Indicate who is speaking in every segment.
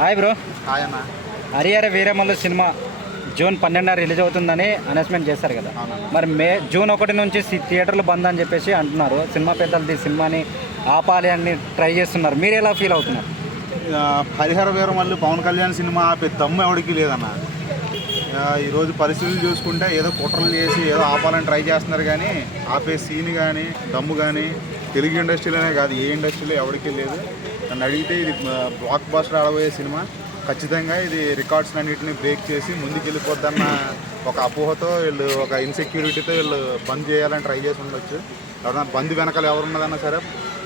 Speaker 1: Hi bro
Speaker 2: ఆయన
Speaker 1: Harihara Veeramallu cinema June పన్నెండున release అవుతుందని అనౌన్స్మెంట్ చేశారు కదా. మరి మే జూన్ ఒకటి నుంచి థియేటర్లు బంద్ అని చెప్పేసి అంటున్నారు. సినిమా పెద్దలది సినిమాని ఆపాలి అని ట్రై చేస్తున్నారు. మీరు ఎలా ఫీల్ అవుతున్నారు?
Speaker 2: హరిహర వీరమల్లి పవన్ కళ్యాణ్ సినిమా ఆపే దమ్ము ఎవడికి లేదన్న. ఈరోజు పరిస్థితులు చూసుకుంటే ఏదో కుట్రలు చేసి ఏదో ఆపాలని ట్రై చేస్తున్నారు కానీ ఆపే సీన్ కానీ దమ్ము కానీ తెలుగు ఇండస్ట్రీలోనే కాదు ఏ ఇండస్ట్రీలో ఎవరికి లేదు. నన్ను అడిగితే ఇది బ్లాక్ బాస్టర్ ఆడబోయే సినిమా. ఖచ్చితంగా ఇది రికార్డ్స్ అన్నింటిని బ్రేక్ చేసి ముందుకు వెళ్ళిపోద్దన్న ఒక అపోహతో వీళ్ళు ఒక ఇన్సెక్యూరిటీతో వీళ్ళు బంద్ చేయాలని ట్రై చేసి ఉండొచ్చు. ఎవరైనా బంద్ వెనకాల ఎవరున్నదన్నా సరే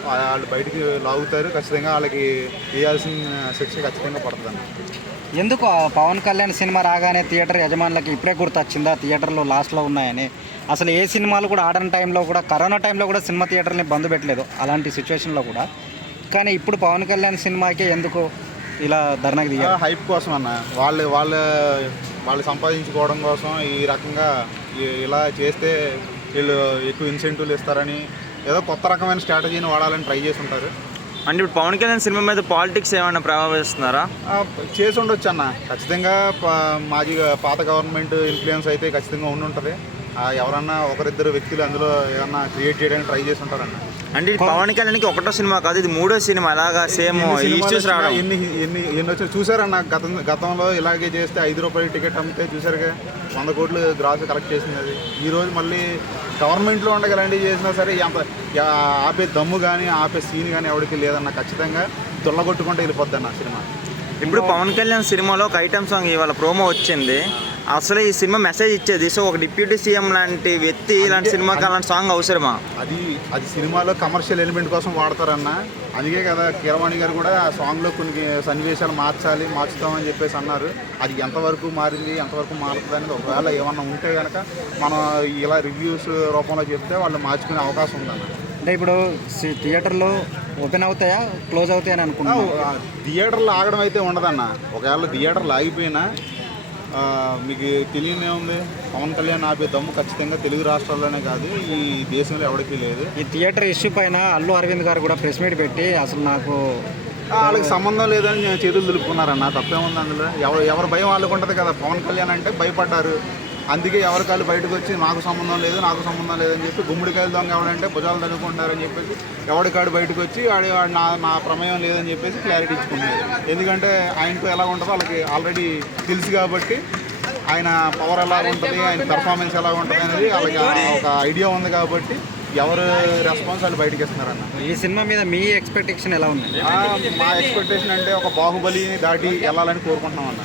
Speaker 2: వాళ్ళు బయటికి లాగుతారు. ఖచ్చితంగా వాళ్ళకి వేయాల్సిన శిక్ష ఖచ్చితంగా పడుతుంది
Speaker 1: ఎందుకు ఆ పవన్ కళ్యాణ్ సినిమా రాగానే థియేటర్ యజమానులకి ఇప్పుడే గుర్తొచ్చిందా? థియేటర్లో లాస్ట్లో ఉన్నాయని. అసలు ఏ సినిమాలు కూడా ఆడని టైంలో కూడా కరోనా టైంలో కూడా సినిమా థియేటర్ని బంద్ పెట్టలేదు అలాంటి సిచ్యువేషన్లో కూడా. కానీ ఇప్పుడు పవన్ కళ్యాణ్ సినిమాకి ఎందుకు ఇలా ధర్నాకి దిగారు?
Speaker 2: హైప్ కోసం అన్న. వాళ్ళు వాళ్ళ వాళ్ళు సంపాదించుకోవడం కోసం ఈ రకంగా ఈ- ఇలా చేస్తే వీళ్ళు ఎక్కువ ఇన్సెంటివ్లు ఇస్తారని ఏదో కొత్త రకమైన స్ట్రాటజీని వాడాలని ట్రై చేసి ఉంటారు
Speaker 3: అంటే ఇప్పుడు పవన్ కళ్యాణ్ సినిమా మీద పాలిటిక్స్ ఏమైనా ప్రభావిస్తున్నారా?
Speaker 2: ఆ, చేసి ఉండొచ్చు అన్న. ఖచ్చితంగా ప- మాజీ పాత గవర్నమెంట్ ఇన్ఫ్లుయెన్స్ అయితే ఖచ్చితంగా ఉండి ఉంటుంది ఆ, ఎవరన్నా ఒకరిద్దరు వ్యక్తులు అందులో ఏమన్నా క్రియేట్ చేయడానికి ట్రై చేసి ఉంటారన్న
Speaker 3: అంటే ఇది పవన్ కళ్యాణ్కి ఒకటో సినిమా కాదు ఇది మూడో సినిమా అలాగా సేమ్ ఇష్యూస్ రావడం.
Speaker 2: ఎన్ని ఎన్ని ఎన్ని వచ్చా చూసారన్న గతం గతంలో ఇలాగే చేస్తే ఐదు రూపాయలు టికెట్ అమ్మితే చూసారుగా? వంద కోట్లు గ్రాస్ కలెక్ట్ చేసింది అది. ఈ రోజు మళ్ళీ గవర్నమెంట్లో ఉండగా ఇలాంటివి చేసినా సరే ఎంత యా- ఆపే దమ్ము కానీ ఆపే సీన్ కానీ ఎవరికి లేదన్న ఖచ్చితంగా దుల్లగొట్టుకుంటే వెళ్ళిపోద్ది అన్న సినిమా.
Speaker 3: ఇప్పుడు పవన్ కళ్యాణ్ సినిమాలో ఒక ఐటమ్ సాంగ్ ఇవాళ ప్రోమో వచ్చింది. అసలు ఈ సినిమా మెసేజ్ ఇచ్చేది. సో ఒక డిప్యూటీ సీఎం లాంటి వ్యక్తి ఇలాంటి సినిమాకి అలాంటి సాంగ్ అవసరమా?
Speaker 2: అది అది సినిమాలో కమర్షియల్ ఎలిమెంట్ కోసం వాడతారన్న. అందుకే కదా కీరవాణి గారు కూడా ఆ సాంగ్లో కొన్ని సన్నివేశాలు మార్చాలి మార్చుతామని చెప్పేసి అన్నారు. అది ఎంతవరకు మారింది ఎంతవరకు మారుతుంది అనేది ఒకవేళ ఏమన్నా ఉంటే కనుక మనం ఇలా రివ్యూస్ రూపంలో చెప్తే వాళ్ళు మార్చుకునే అవకాశం ఉందన్న.
Speaker 1: అంటే ఇప్పుడు సి- థియేటర్లు ఓపెన్ అవుతాయా క్లోజ్ అవుతాయని అనుకుంటున్నాను.
Speaker 2: ఆ, థియేటర్లో ఆగడం అయితే ఉండదన్న. ఒకవేళ థియేటర్లు ఆగిపోయినా మీకు తెలియని ఏముంది పవన్ కళ్యాణ్ ఆపే దమ్ము ఖచ్చితంగా తెలుగు రాష్ట్రాల్లోనే కాదు ఈ దేశంలో ఎవరికీ లేదు.
Speaker 1: ఈ థియేటర్ ఇష్యూ పైన అల్లు అరవింద్ గారు కూడా ప్రెస్ మీట్ పెట్టి అసలు నాకు
Speaker 2: వాళ్ళకి సంబంధం లేదని నేను చేతులు దులుపుకున్నారన్న తప్పేముంది అందులో? ఎవరు ఎవరి భయం వాళ్ళకు ఉంటుంది కదా పవన్ కళ్యాణ్ అంటే భయపడ్డారు. అందుకే ఎవరి కాళ్ళు బయటకు వచ్చి నాకు సంబంధం లేదు నాకు సంబంధం లేదని చెప్పి గుమ్మడికాయలు దొంగ ఎవడంటే భుజాలు తనుకుంటారని చెప్పేసి ఎవడి కాడు బయటకు వచ్చి వాడి వాడు నా నా ప్రమేయం లేదని చెప్పేసి క్లారిటీ ఇచ్చుకున్నారు. ఎందుకంటే ఆయనకు ఎలా ఉంటుందో వాళ్ళకి ఆల్రెడీ తెలుసు కాబట్టి ఆయన పవర్ ఎలా ఉంటుంది ఆయన పెర్ఫార్మెన్స్ ఎలా ఉంటుంది అనేది వాళ్ళకి ఒక ఐడియా ఉంది కాబట్టి ఎవరు రెస్పాన్స్ వాళ్ళు బయటకు ఇస్తున్నారన్న.
Speaker 1: ఈ సినిమా మీద మీ ఎక్స్పెక్టేషన్ ఎలా ఉంది?
Speaker 2: మా ఎక్స్పెక్టేషన్ అంటే ఒక బాహుబలిని దాటి వెళ్ళాలని కోరుకుంటున్నాం అన్న.